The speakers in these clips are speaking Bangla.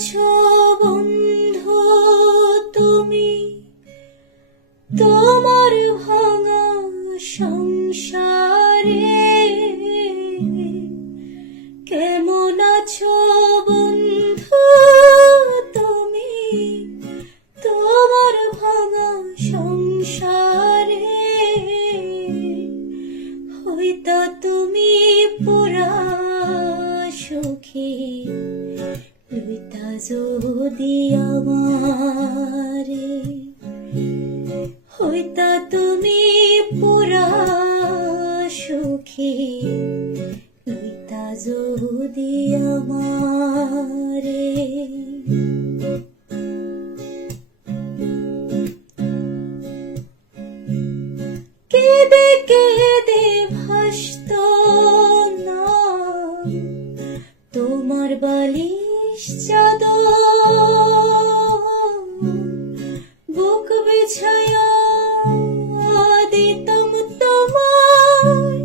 আছো বন্ধু তুমি তোমার ভাঙা সংসারে? কেমন আছো বন্ধু তুমি তোমার ভাঙা সংসারে? হয়তো তুমি পুরা সুখী লইতা যদি আমারে। হইতা তুমি পুরা সুখী লইতা যদি আমারে। কেঁদে কেঁদে ভাসত না তোমার বালিশ চাদর, বুক বিছায়া দিতাম তোমায়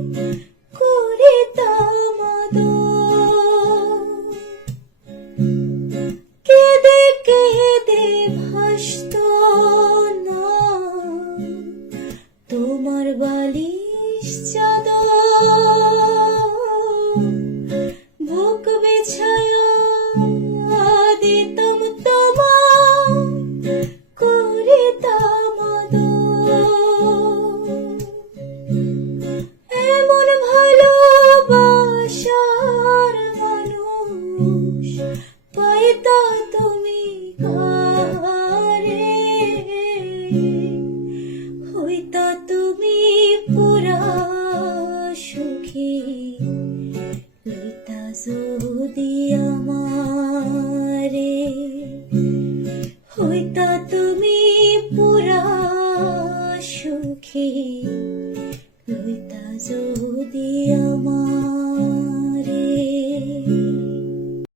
করিতাম আদর। কেঁদে কেঁদে ভাসত না তোমার বালিশ চাদর, বুক বিছায়া দিতাম তোমায় করিতাম আদর। এমন ভালোবাসার মানুষ পাইতা তুমি কারে? হইতা তুমি পুরা সুখী লইতা যদি আমারে। হইতা তুমি পুরা সুখী লইতা যদি আমারে।